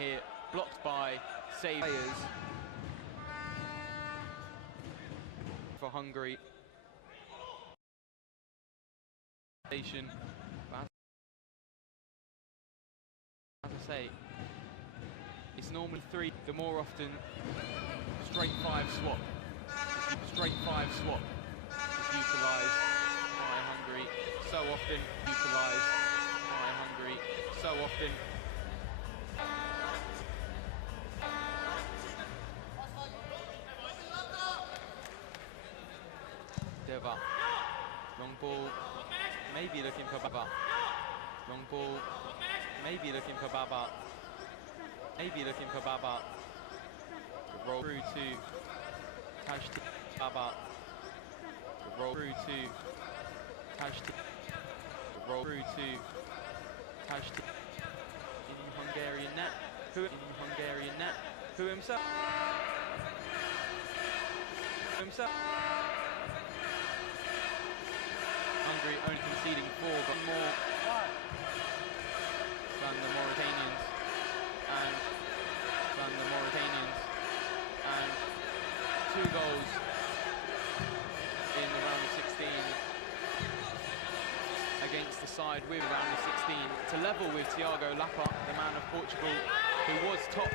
here, blocked by players for Hungary. As I say, it's normally 3, the more often straight 5 swap. Straight 5 swap is utilised by Hungary, so often utilised by Hungary, so often. Deva, long ball, maybe looking for Baba. Long ball, maybe looking for Baba. Maybe looking for Baba. The roll through to Tajti Baba. The roll through to Tajti. The roll through to Tajti. In Hungarian net. Who in Hungarian net? Who himself? Himself. Hungary only conceding 4, but more than the Mauritanians and 2 goals in the round of 16 against the side with round of 16 to level with Thiago Lapa, the man of Portugal, who was top,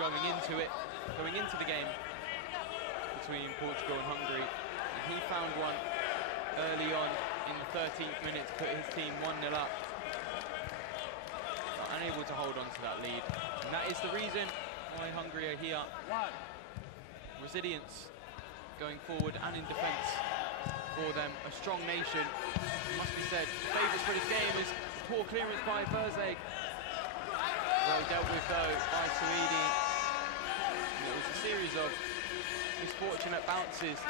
going into the game between Portugal and Hungary. He found one early on in the 13th minute to put his team 1-0 up, but unable to hold on to that lead. And that is the reason why Hungary are here. Resilience going forward and in defence for them. A strong nation, must be said. Favourites for this game is poor clearance by Verzeg. Well dealt with though by Suidi. And it was a series of misfortunate bounces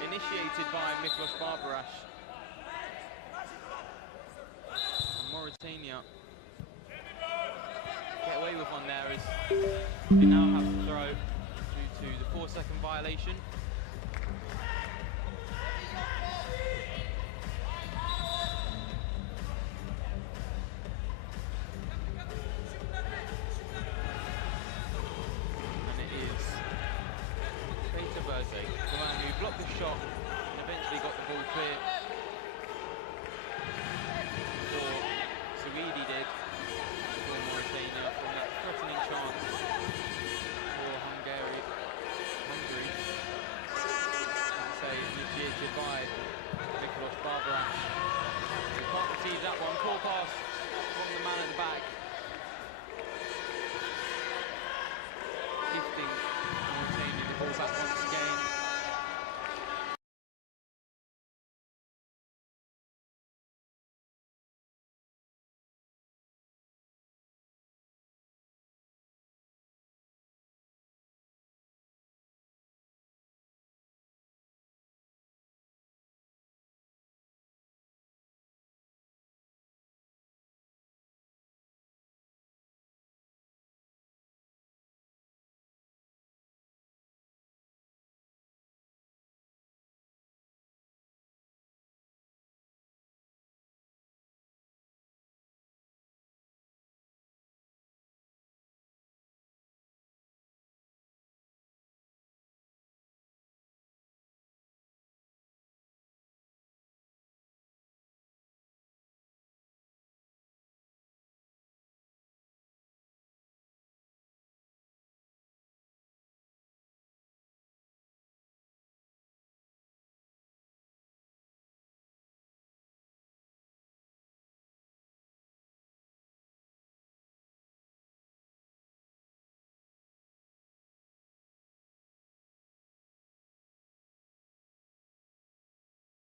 initiated by Miklos Barbarash. And Mauritania get away with one there as they now have to throw due to the 4-second violation. The man who blocked the shot and eventually got the ball clear before Suidi did for Mauritania from that threatening chance for Hungary. As I say, initiated by Miklos Barbarash. He can't receive that one. Poor pass from the man at the back. Gifting Mauritania the ball back once again.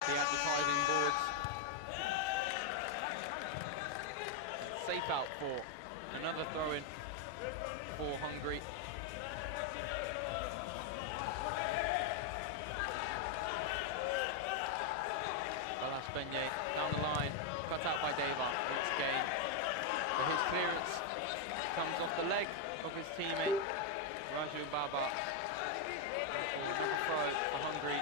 The advertising boards. Safe out for another throw-in for Hungary. Balas Benye down the line, cut out by Deva once again. But his clearance comes off the leg of his teammate, Raju Baba. Another throw for Hungary.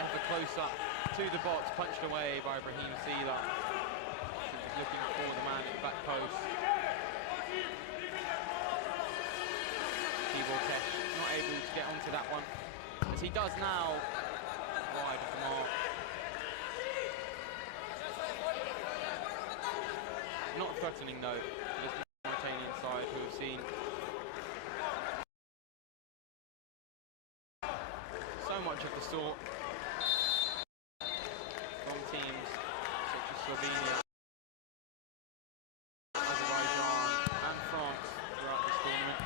Ever closer to the box, punched away by Brahim Sila. looking for the man at the back post. UZBEKISTAN not able to get onto that one, as he does now, wide of the mark. Not threatening though, for this Mauritanian side who have seen so much of the sort from teams such as Slovenia, Azerbaijan and France throughout this tournament.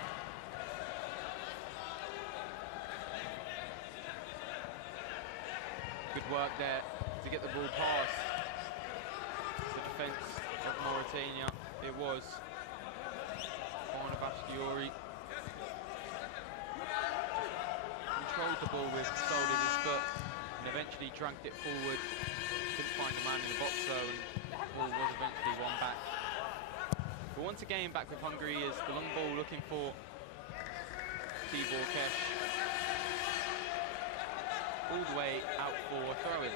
Good work there to get the ball past the defence of Mauritania. It was Bastiori. Controlled the ball with sole in his foot and eventually dragged it forward. Couldn't find the man in the box though, and the ball was eventually won back. But once again back with Hungary is the long ball looking for UZBEKISTAN. All the way out for a throw-in.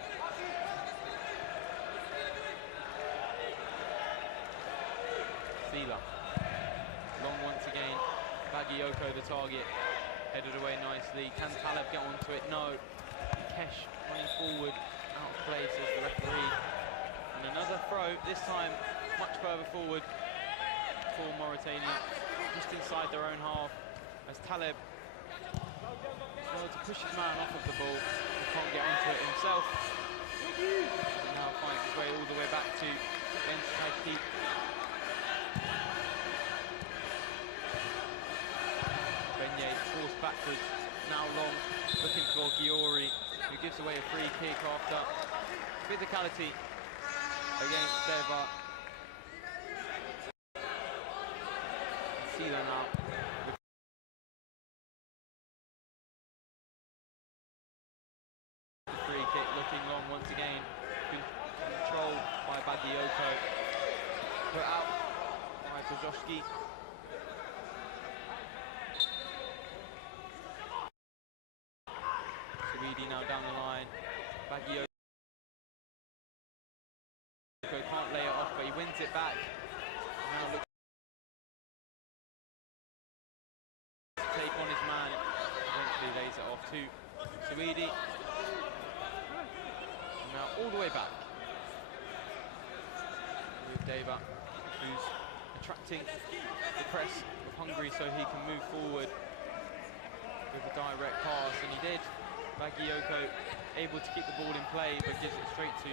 Sila. Long once again. Bagayoko the target. Headed away nicely. Can Taleb get onto it? No. Kesh running forward. Out of place as the referee. And another throw, this time much further forward for Mauritania. Just inside their own half. As Taleb to push his man off of the ball, he can't get onto it himself. And now finds his way all the way back to Ben Sajdi. Benye forced backwards, now long, looking for Giori, who gives away a free kick after physicality against Deva. Sila now. Looking long once again, controlled by Bagayoko, put out by Kozoski. Suidi now down the line. Bagayoko can't lay it off, but he wins it back. Now looks to take on his man, eventually lays it off to Suidi. Now all the way back with Deva, who's attracting the press of Hungary so he can move forward with a direct pass, and he did. Bagayoko able to keep the ball in play but gives it straight to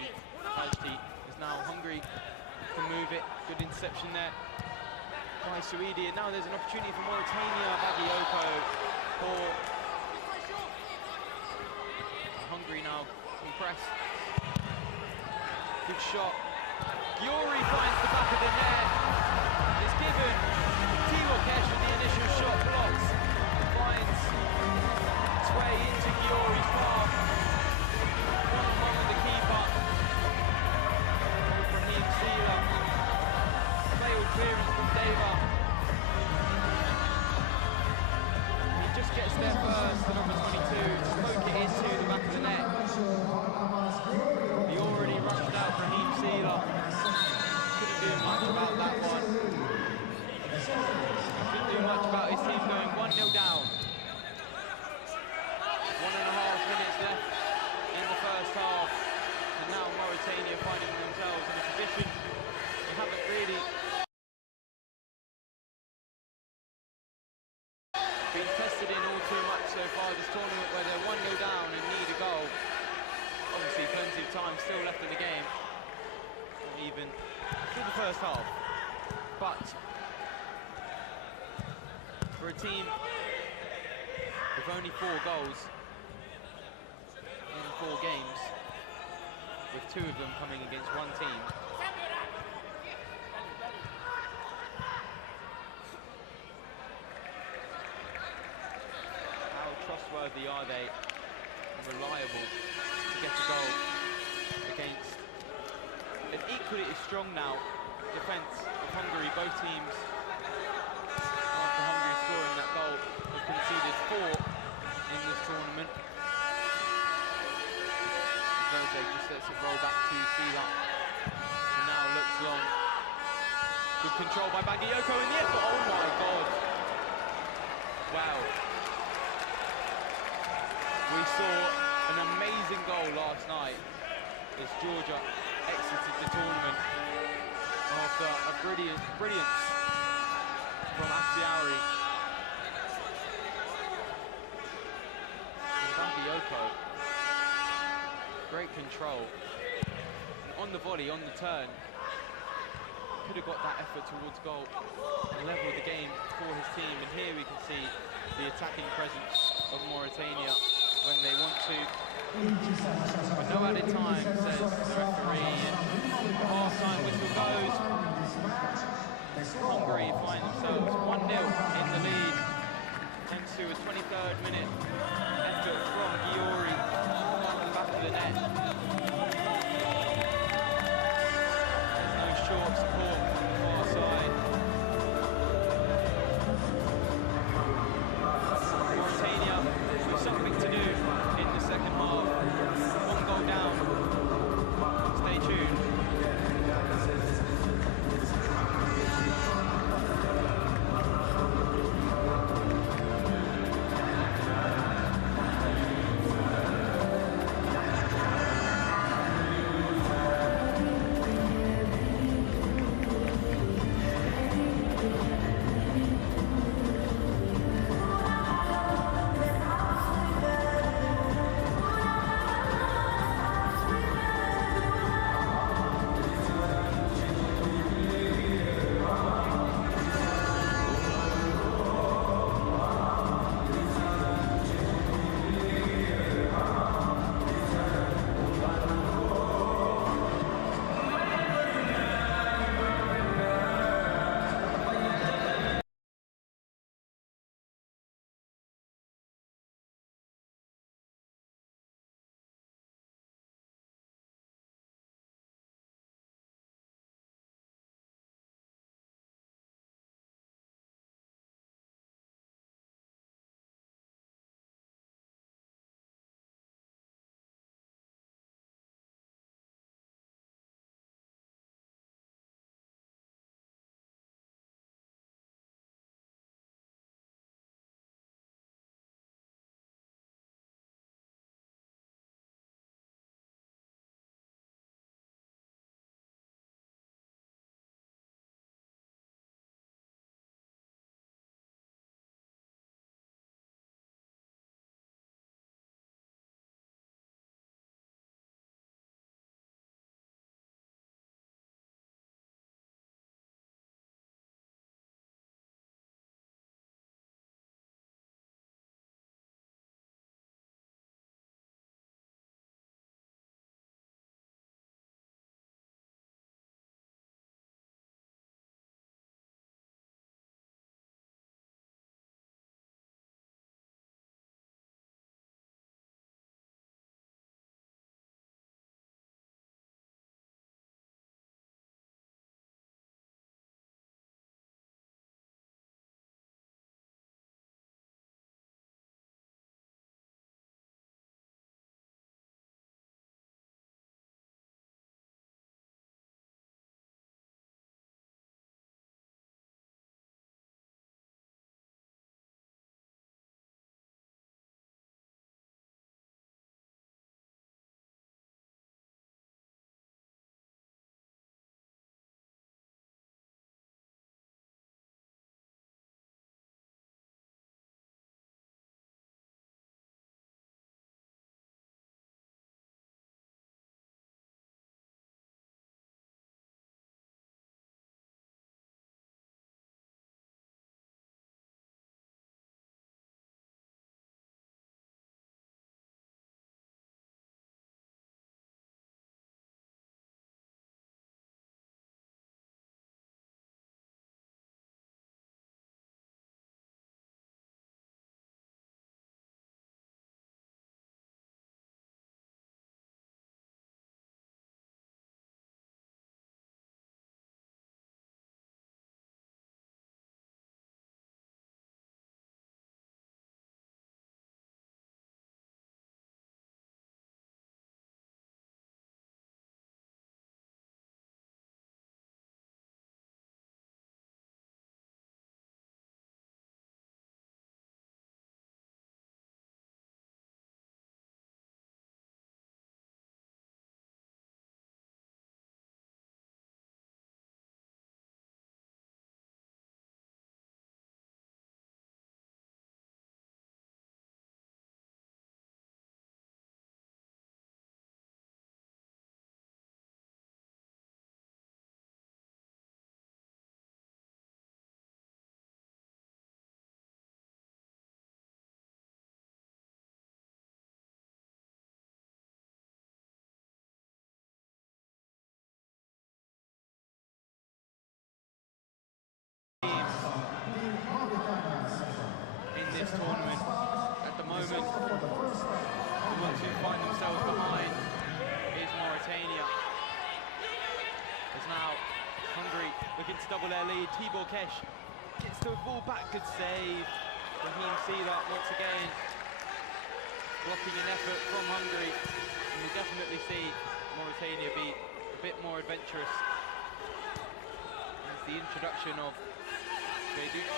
Sajdi. As now Hungary can move it. Good interception there by Suidi, and now there's an opportunity for Mauritania. Bagayoko for Hungary now compressed. Good shot. Giori finds the back of the net. It's given. UZBEKISTAN with the initial shot blocks. Finds its way into Giori's path. One-on-one with the keeper. Raheem Sila. Failed clearance from Deva. He just gets there first, the number 22, to poke it into the back of the net. He already rushed out Raheem Sila. Couldn't do much about that one. Couldn't do much about his team going 1-0 down. 1.5 minutes left in the first half. And now Mauritania finding themselves in a position they haven't really been tested in all too much so far this tournament, where they're 1-0 down and need a goal. Obviously plenty of time still left in the game, even through the first half. But for a team with only 4 goals in 4 games, with 2 of them coming against one team, how trustworthy are they and reliable to get a goal against an equally as strong now defence of Hungary? Both teams, after Hungary scoring that goal, have conceded 4 in this tournament. Thursday just lets it roll back to Sila, and now looks long. Good control by Bagayoko in the effort. Oh my God. Wow. We saw an amazing goal last night as Georgia exited the tournament after a brilliance from Aksiari. And Bagayoko, great control. And on the volley, on the turn, could have got that effort towards goal and leveled the game for his team. And here we can see the attacking presence of Mauritania when they want to. But no added time, says the referee, and the half-time whistle goes. Hungary find themselves 1-0 in the lead, thanks to a 23rd minute effort from Giori at the back of the net. There's no short support from the far side. Mauritania with something to do in the second half. One goal down. Stay tuned. tournament. At the moment, the ones who find themselves behind is Mauritania. As now Hungary looking to double their lead. Tibor Kesh gets the ball back, good save. Raheem Seelat once again blocking an effort from Hungary. And we definitely see Mauritania be a bit more adventurous. As the introduction of Beidouch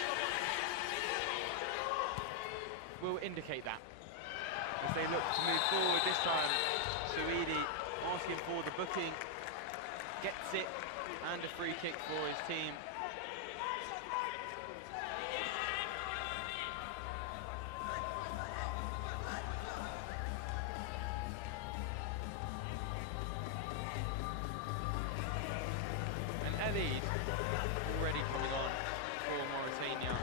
will indicate that. As they look to move forward this time, Suidi asking for the booking, gets it, and a free kick for his team. And Elid already coming on for Mauritania.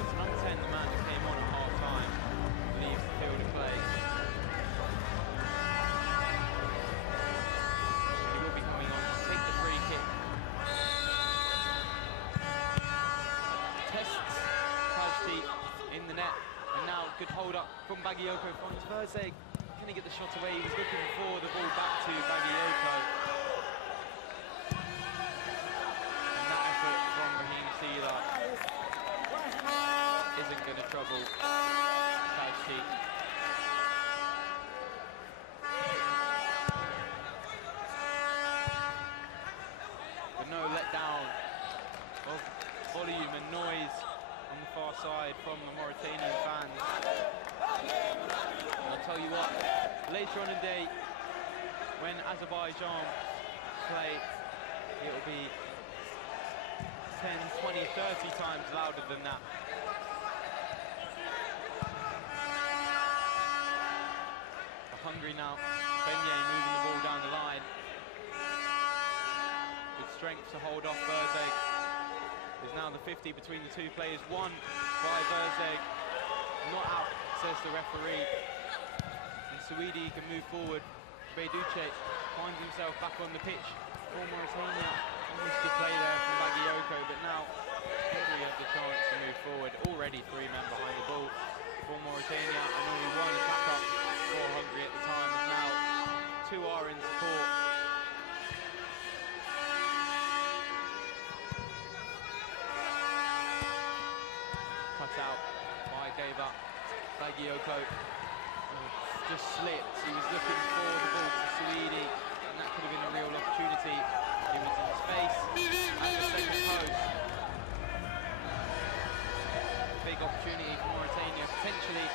It's number 10, the man that came on at half-time, leaves the field of play. He will be coming on to take the free kick. Tests Tajti in the net, and now good hold up from Bagayoko. Finds Verzeg. Can he get the shot away? He was looking for the ball back to Bagayoko. And that effort from Raheem Seelat isn't going to trouble Tajti. But no letdown of volume and noise on the far side from the Mauritanian fans. And I'll tell you what, later on in the day, when Azerbaijan play, it'll be 10, 20, 30 times louder than that. For Hungary now, Benye moving the ball down the line. Good strength to hold off Verzeg. There's now the 50 between the two players. One by Verzeg. Not out, says the referee. And Suidi can move forward. Beidouche finds himself back on the pitch for Mauritania. Almost good play there from Bagayoko, but now Hungary have the chance to move forward. Already 3 men behind the ball for Mauritania, and only 1 attack up for Hungary at the time. And now 2 are in support. Cut out by Gava. Bagayoko just slipped. He was looking for the ball to Suidi, and that could have been a real opportunity. He was in space at the second post. Big opportunity for Mauritania, potentially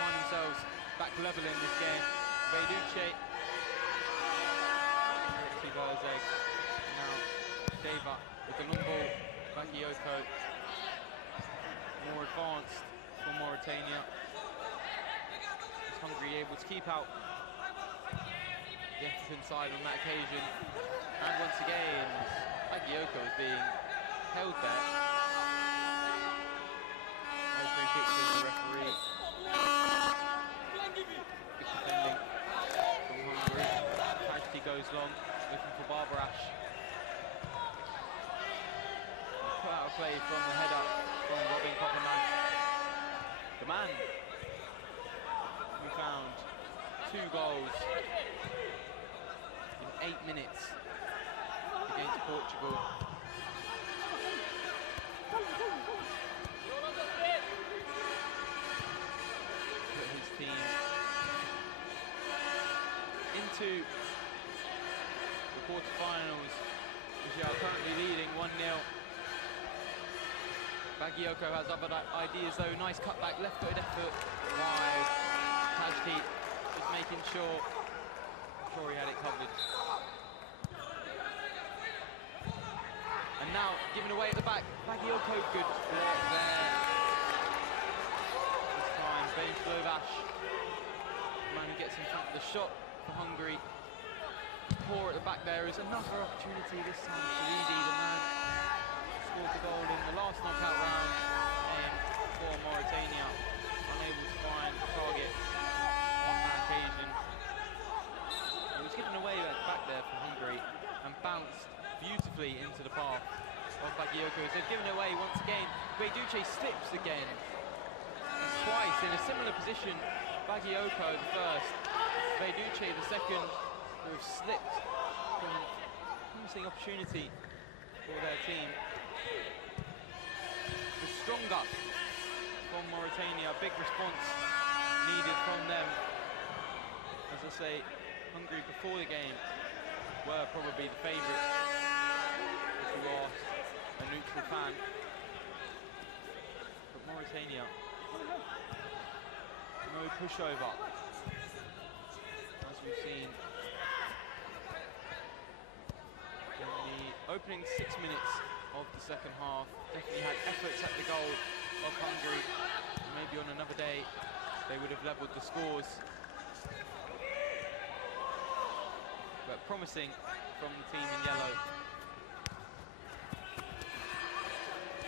find themselves back level in this game. Beidouche, Verzeg, now Deva with the long ball. Bagayoko more advanced for Mauritania. Is Hungary able to keep out the African side on that occasion? And once again, Bagayoko is being held there. No free kicks as the referee. Good defending from Hungary. Tajti goes long, looking for Barbarash. Put out a play from the header from Robin Kopperman. The man who found 2 goals in 8 minutes against Portugal. Put his team into the quarterfinals, which are currently leading 1-0. Bagayoko has other ideas though. Nice cutback, left-footed effort by Tajti, just making sure he had it covered. And now giving away at the back. Bagayoko, good block there. This time Ben Slovash, the man who gets in front of the shot for Hungary. Poor at the back there is another opportunity this time. Suidi, the man scored the goal in the last knockout round for Mauritania, unable to find the target on that occasion. It was given away back there for Hungary and bounced beautifully into the path of Bagayoko. As they've given it away once again. Beiduce slips again. Twice in a similar position. Bagayoko the first, Beiduce the second, who have slipped from a promising opportunity for their team. The stronger from Mauritania, big response needed from them. As I say, Hungary before the game were probably the favourites if you are a neutral fan. But Mauritania, no pushover, as we've seen in the opening 6 minutes of the second half. Definitely had efforts at the goal of Hungary. Maybe on another day they would have levelled the scores. But promising from the team in yellow.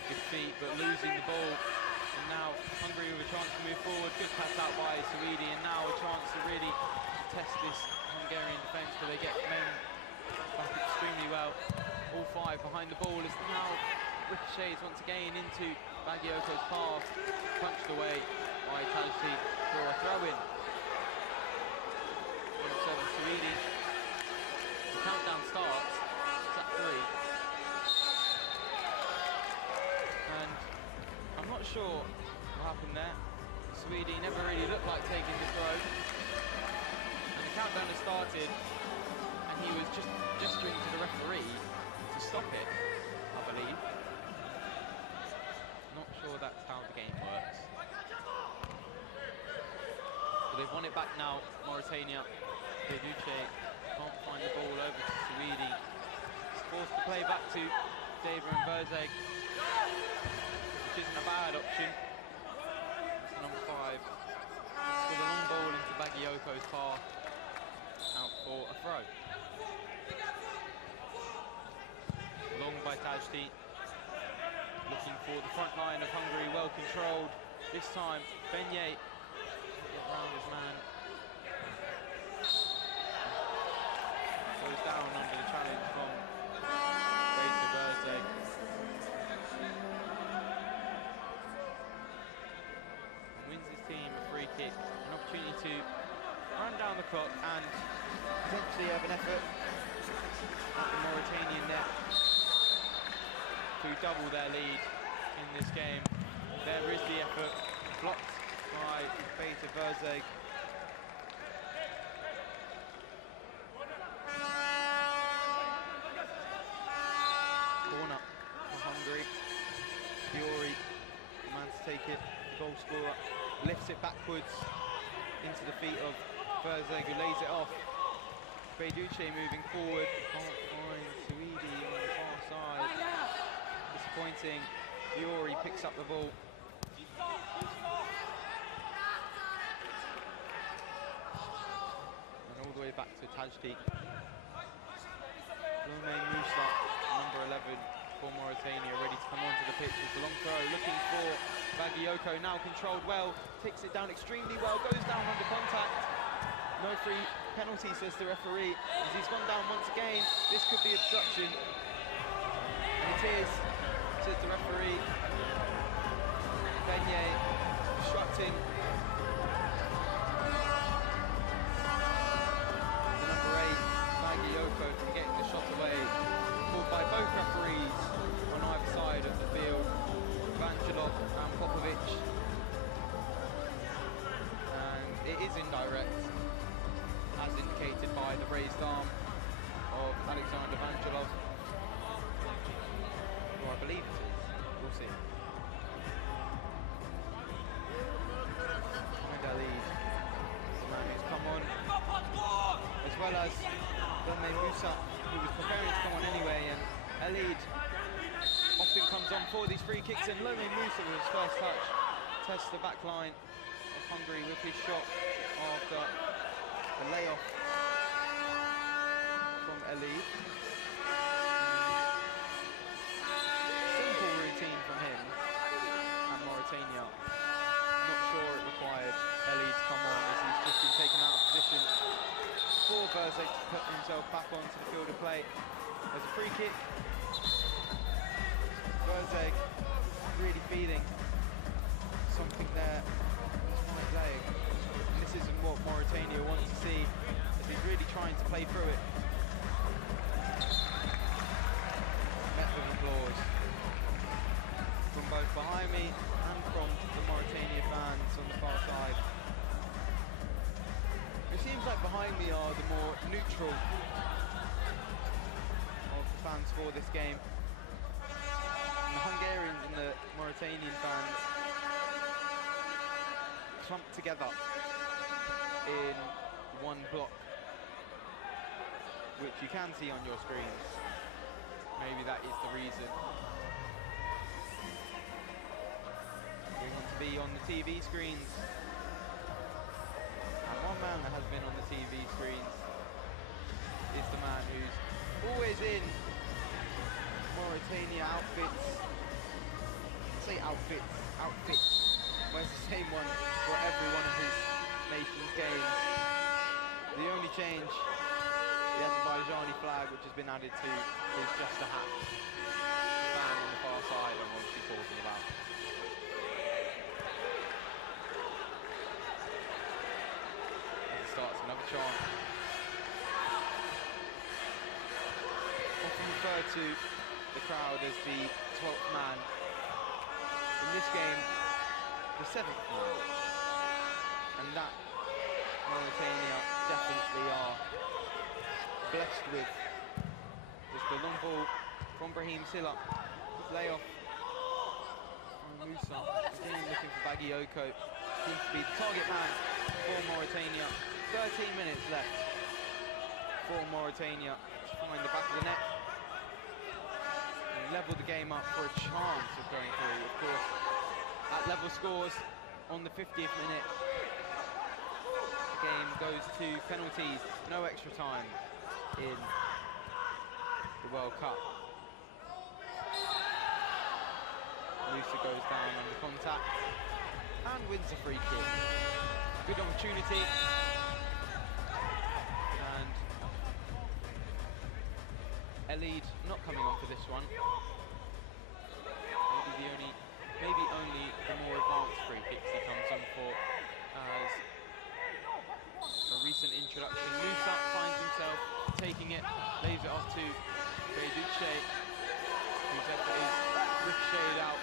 Good feet, but losing the ball. And now Hungary with a chance to move forward. Good pass out by Suidi, and now a chance to really test this Hungarian defence, where they get men back extremely well. All five behind the ball as now ricochets once again into Bagayoko's path. Punched away by Tajti for a throw-in. 7 Suidi. The countdown starts. It's at 3. And I'm not sure what happened there. Suidi never really looked like taking the throw. And the countdown has started, and he was just gesturing to the referee to stop it, I believe. Not sure that's how the game works. But they've won it back now, Mauritania. Beiduce can't find the ball over to Suidi. He's forced to play back to Deva and Verzeg, which isn't a bad option. It's number 5. It's for the long ball into Bagayoko's path. Out for a throw. Long by Tajti. Looking for the front line of Hungary, well controlled. This time, Benyei get round his man. Goes down under the challenge from Beta Verzeg. Wins his team a free kick, an opportunity to run down the clock and potentially have an effort at the Mauritanian net to double their lead in this game. There is the effort, blocked by Beta Verzeg. Corner for Hungary. Fiori, the man to take it, the goal scorer, lifts it backwards into the feet of Verzeg, who lays it off. Beiduce moving forward, can't find Suidi on the far side. Disappointing. Fiori picks up the ball. And all the way back to Tajti. Romain Moussa, number 11 for Mauritania, ready to come onto the pitch with the long throw, looking for Bagayoko, now controlled well, takes it down extremely well, goes down under contact. No free penalty, says the referee, as he's gone down once again. This could be obstruction. And it is, says the referee. Benyei obstructing. The number 8, Bagayoko, from getting the shot away. Called by both referees on either side of the field, Vangelov and Popovic. And it is indirect, as indicated by the raised arm of Alexander Vangelov. Or I believe it is. We'll see. And Ali, the man who's come on, as well as Romain Moussa, who was preparing to come on anyway, and Elid often comes on for these free kicks, and Romain Moussa with his first touch tests the back line of Hungary with his shot after the layoff from Elid. Simple routine from him and Mauritania. Not sure it required Elid to come on, as he's just been taken out of position for Verzeg to put himself back onto the field of play. There's a free kick. Verzeg really feeling something there on his right leg. And this isn't what Mauritania want to see, as he's really trying to play through it. Met with applause from both behind me and from the Mauritania fans on the far side. It seems like behind me are the more neutral of the fans for this game. And the Hungarians and the Mauritanian fans clumped together in one block, which you can see on your screens. Maybe that is the reason. We want to be on the TV screens. And one man that has been on the TV screens is the man who's always in Mauritania outfits. I say outfits. Wears the same one for every one of his nation's games. The only change, the Azerbaijani flag, which has been added to, is just a hat. The fan on the far side I'm obviously talking about. As it starts another chant. Often referred to the crowd as the 12th man. In this game, the 7th man. And that Mauritania definitely are blessed with. Is the long ball from Brahim Silla. Good layoff from Musa. Again looking for Bagayoko. Seems to be the target man for Mauritania. 13 minutes left for Mauritania to find the back of the net and level the game up for a chance of going through. Of course, at level scores on the 50th minute, the game goes to penalties. No extra time in the World Cup. Musa goes down under contact and wins a free kick. Good opportunity. And Elid not coming on for this one. Maybe only the more advanced free kicks he comes on for as a recent introduction. Musa finds himself taking it, lays it off to Beyduce, whose effort is ricocheted out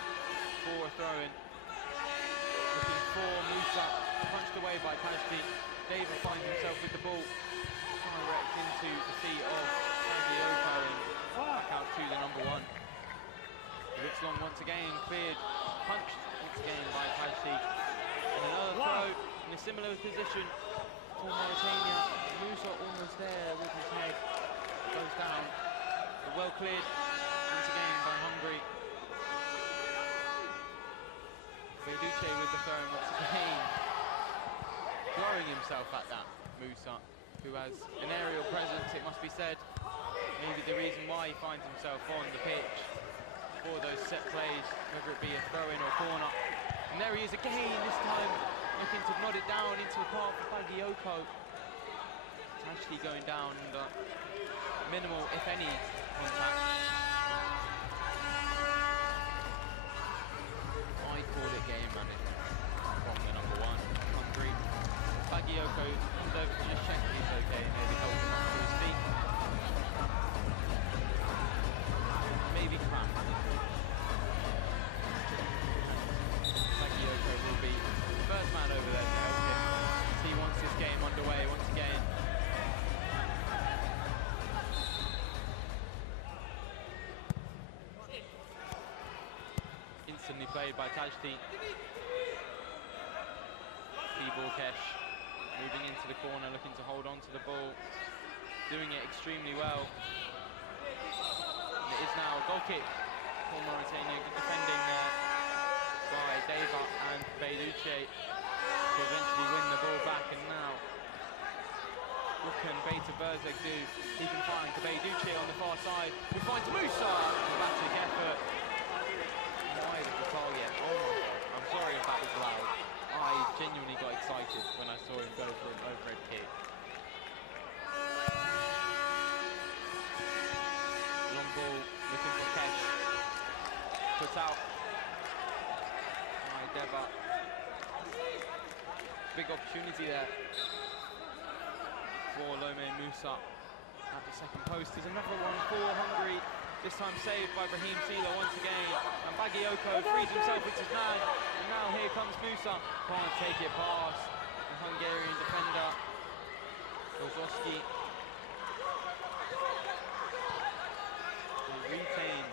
for a throw-in. Looking for Musa, punched away by Pashti. David finds himself with the ball, direct into the feet of Bagayoko and back out to the number 1. It looks long once again, cleared, punched once again by Pashti. And another throw in a similar position for Mauritania. Musa almost there with his head, goes down, but well cleared once again by Hungary. Beyduce with the throw once again, throwing himself at that Musa, who has an aerial presence, it must be said. Maybe the reason why he finds himself on the pitch for those set plays, whether it be a throw-in or corner. And there he is again, this time looking to nod it down into the path of Bagayoko. Actually going down under minimal, if any, contact. I call it game management from the number 1, Hungary. Bagayoko comes over to just check if he's okay, maybe help him up to his feet. Maybe cramp. Bagayoko will be the first man over there to help him, as he wants this game underway once again. Instantly played by Tajti. Kesh moving into the corner, looking to hold on to the ball, doing it extremely well. And it is now a goal kick for Mauritania. Good defending there by Deva and Beyduce to eventually win the ball back. And now what can Beta Verzeg do? He can find Beyduce on the far side, who finds Musa. Dramatic effort. Wide of the target. Oh my god. I'm sorry if that was loud. I genuinely got excited when I saw him go for an overhead kick. Long ball, looking for Kesh. put out by Deva. Big opportunity there for Lome Musa at the second post. There's another one for Hungary. This time saved by Brahim Sila once again. And Bagayoko frees himself with his man. And now here comes Musa. Can't take it past the Hungarian defender, Rozowski. They retain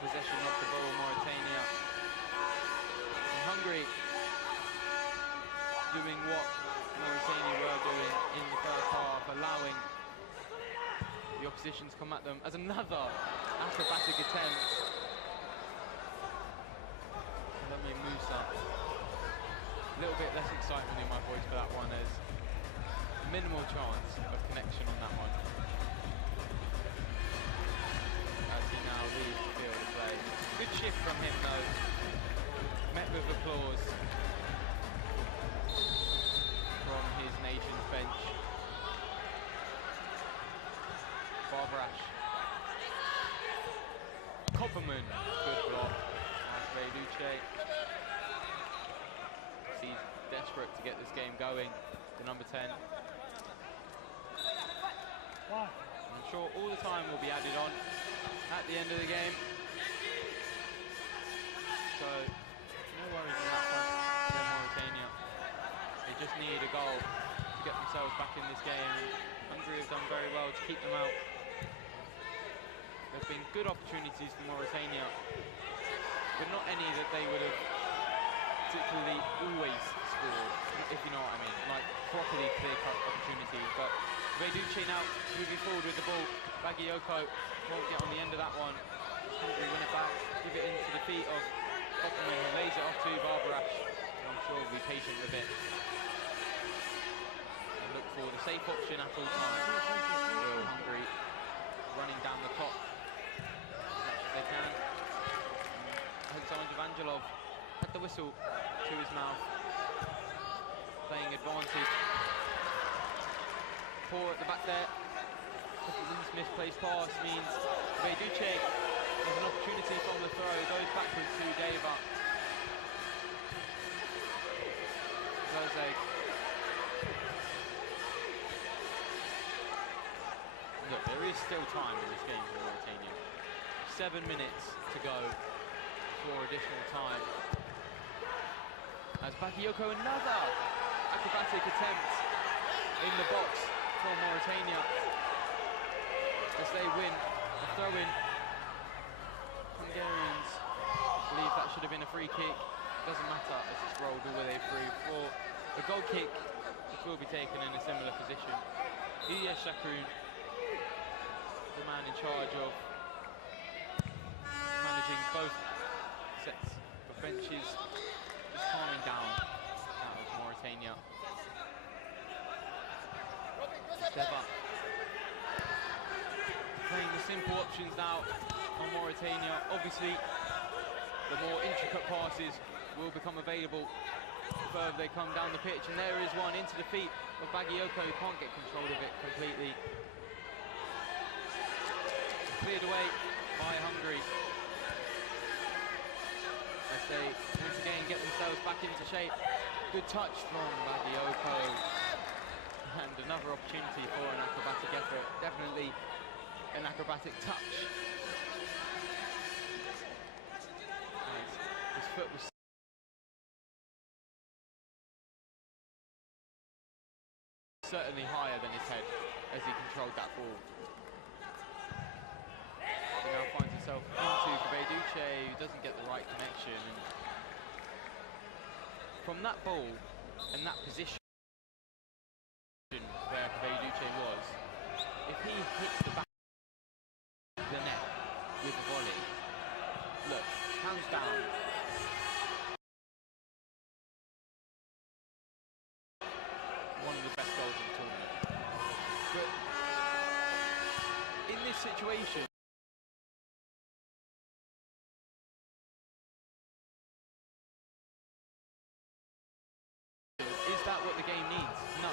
possession of the ball, Mauritania. And Hungary doing what Mauritania were doing in the first half, allowing the opposition to come at them as another acrobatic attempt. Lome Musa. A little bit less excitement in my voice for that one, as minimal chance of connection on that one. As he now leaves the field of play. Good shift from him though. Met with applause from his nation's bench. Barbarash. Copperman, good block. Duce. He's desperate to get this game going. The number 10. I'm sure all the time will be added on at the end of the game. So, no worries on that front for Mauritania. They just need a goal to get themselves back in this game. Hungary have done very well to keep them out. There's been good opportunities for Mauritania, but not any that they would have particularly always scored, if you know what I mean, like properly clear-cut opportunities. But Duce now moving forward with the ball. Bagayoko won't get on the end of that one. Hungary win it back, give it into the feet of Copperman, who lays it off to Barbarash. I'm sure will be patient with it and look for the safe option at all times. Will Hungary running down the clock as they can. Alexander Vangelov had the whistle to his mouth, playing advantage. Poor at the back there. Copperman's misplaced pass means Duce has an opportunity from the throw, goes backwards to Deva. Jose. Look, there is still time in this game for Mauritania. 7 minutes to go for additional time. As Bagayoko, another acrobatic attempt in the box for Mauritania as they win a throw-in. Hungarians believe that should have been a free kick. Doesn't matter as it's rolled all the way through for a goal kick, which will be taken in a similar position. Ilyas Shakrun, the man in charge of managing both sets of benches, just calming down out of Mauritania. Deva playing the simple options now on Mauritania. Obviously, the more intricate passes will become available the further they come down the pitch, and there is one into the feet of Bagayoko, who can't get control of it completely. Cleared away by Hungary as they once again get themselves back into shape. Good touch from Bagayoko, and another opportunity for an acrobatic effort. Definitely an acrobatic touch. His foot was certainly higher than his head as he controlled that ball. He now finds himself into Duce, who doesn't get the right connection. And from that ball and that position where Duce was, if he hits the back of the net with a volley, look, hands down, one of the best goals in the tournament. But in this situation, is that what the game needs? No.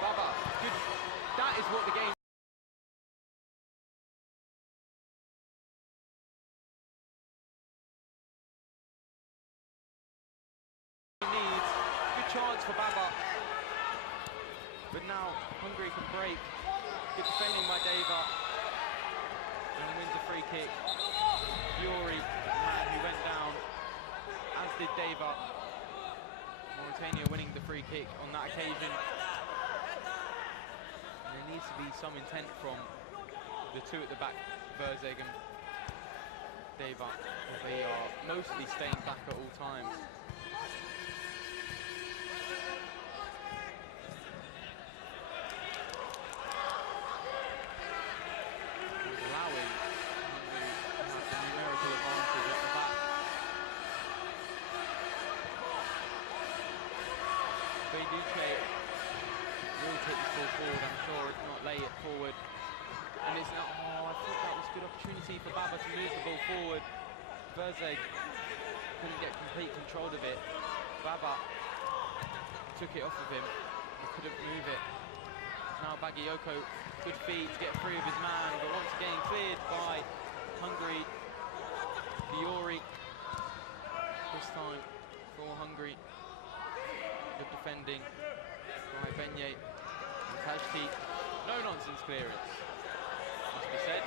Baba, good. That is what the game chance for Baba. But now Hungary can break. Good defending by Deva. And wins a free kick. Fiori, the man who went down, as did Deva. Mauritania winning the free kick on that occasion. And there needs to be some intent from the two at the back, Verzeg and Deva. They are mostly staying back at all times. Allowing Hungary to have the numerical advantage at the back. Beiduce will take this ball forward, I'm sure, if not lay it forward. And it's not, oh, I thought that was a good opportunity for Baba to move the ball forward. Verzeg couldn't get complete control of it. Baba took it off of him, he couldn't move it. Now Bagayoko, good feet to get free of his man, but once again cleared by Hungary. Fiori, this time for Hungary. Good defending by Benye and Tajti. No nonsense clearance, must be said.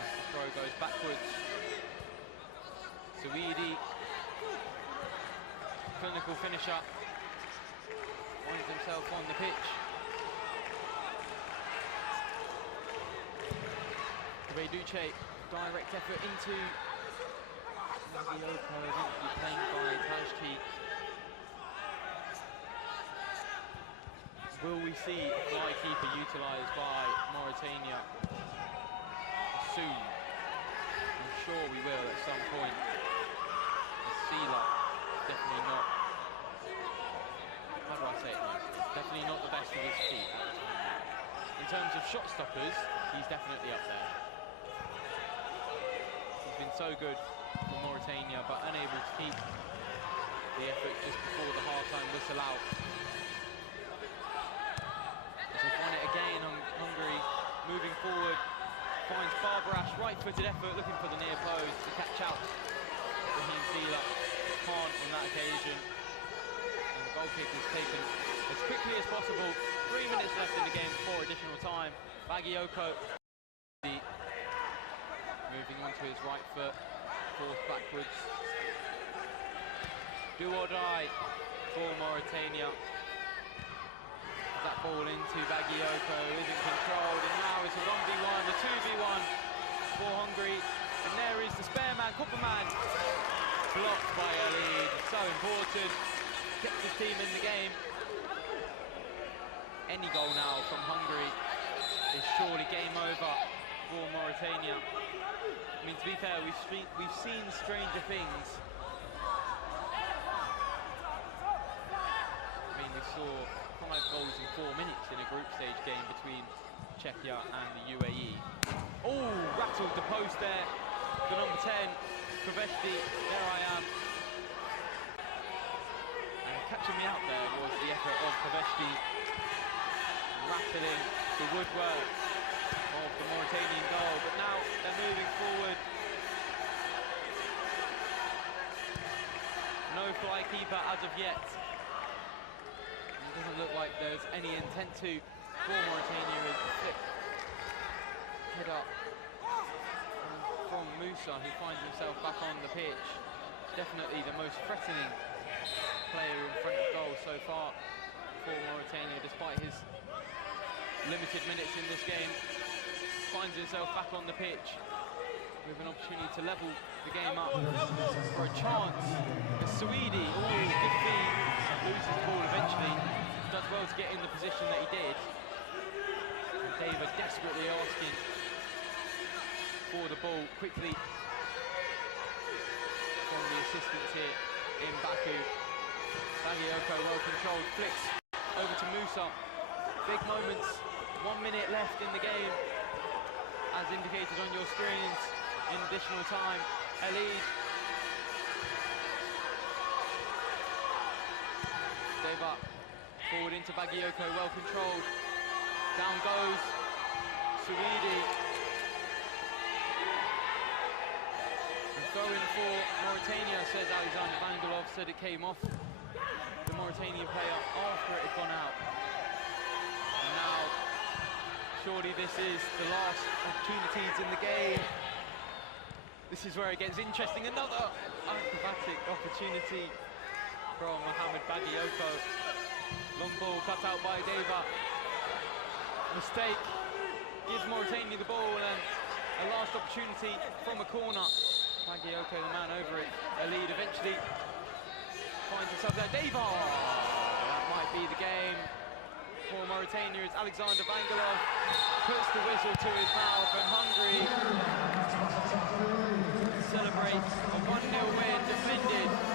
As the throw goes backwards. Suidi, clinical finisher, finds himself on the pitch. Beiduce, direct effort into Bagayoko, eventually played by Tajti. Will we see a fly keeper utilised by Mauritania soon? I'm sure we will at some point. Sila, definitely not. How do I say it nice? Definitely not the best of his feet at the time. In terms of shot stoppers, he's definitely up there. He's been so good for Mauritania, but unable to keep the effort just before the half-time whistle out. So find it again on Hungary, moving forward, finds Barbarash, right-footed effort, looking for the near post to catch out. Raheem Sila can't on that occasion. And the goal kick is taken as quickly as possible. 3 minutes left in the game before additional time. Bagayoko moving onto his right foot, forced backwards. Do or die for Mauritania. That ball into Bagayoko, isn't controlled, and now it's a 1v1, a 2v1 for Hungary. And there is the spare man, Kupperman, blocked by Ali. So important, kept his team in the game. Any goal now from Hungary is surely game over for Mauritania. I mean, to be fair, we've seen stranger things. I mean, we saw 5 goals in 4 minutes in a group stage game between Czechia and the UAE. Oh, rattled the post there. The number 10, Kaveshti, there I am. And catching me out there was the effort of Kaveshti, rattling the woodwork of the Mauritanian goal. But now they're moving forward. No fly keeper as of yet. It doesn't look like there's any intent to for Mauritania as the flick head up from Musa, who finds himself back on the pitch. Definitely the most threatening player in front of goal so far for Mauritania, despite his limited minutes in this game. Finds himself back on the pitch with an opportunity to level the game up for a chance. Suidi, oh, good feed, loses the ball eventually. Does well to get in the position that he did. And David desperately asking for the ball quickly from the assistants here in Baku. Bagayoko, well controlled, flicks over to Musa. Big moments, 1 minute left in the game, as indicated on your screens. In additional time, Elid. Deva forward into Bagayoko, well controlled. Down goes Suidi. And going for Mauritania, says Alexander Vangelov, said it came off the Mauritanian player after it had gone out. And now, surely this is the last opportunities in the game. This is where it gets interesting. Another acrobatic opportunity from Mohamed Bagayoko. Long ball cut out by Deva. Mistake gives Mauritania the ball, and then a last opportunity from a corner. Bagayoko, the man over it, a lead eventually finds himself there. Deva! That might be the game for Mauritania as Alexander Vangelov puts the whistle to his mouth, and Hungary celebrates a 1-0 win defended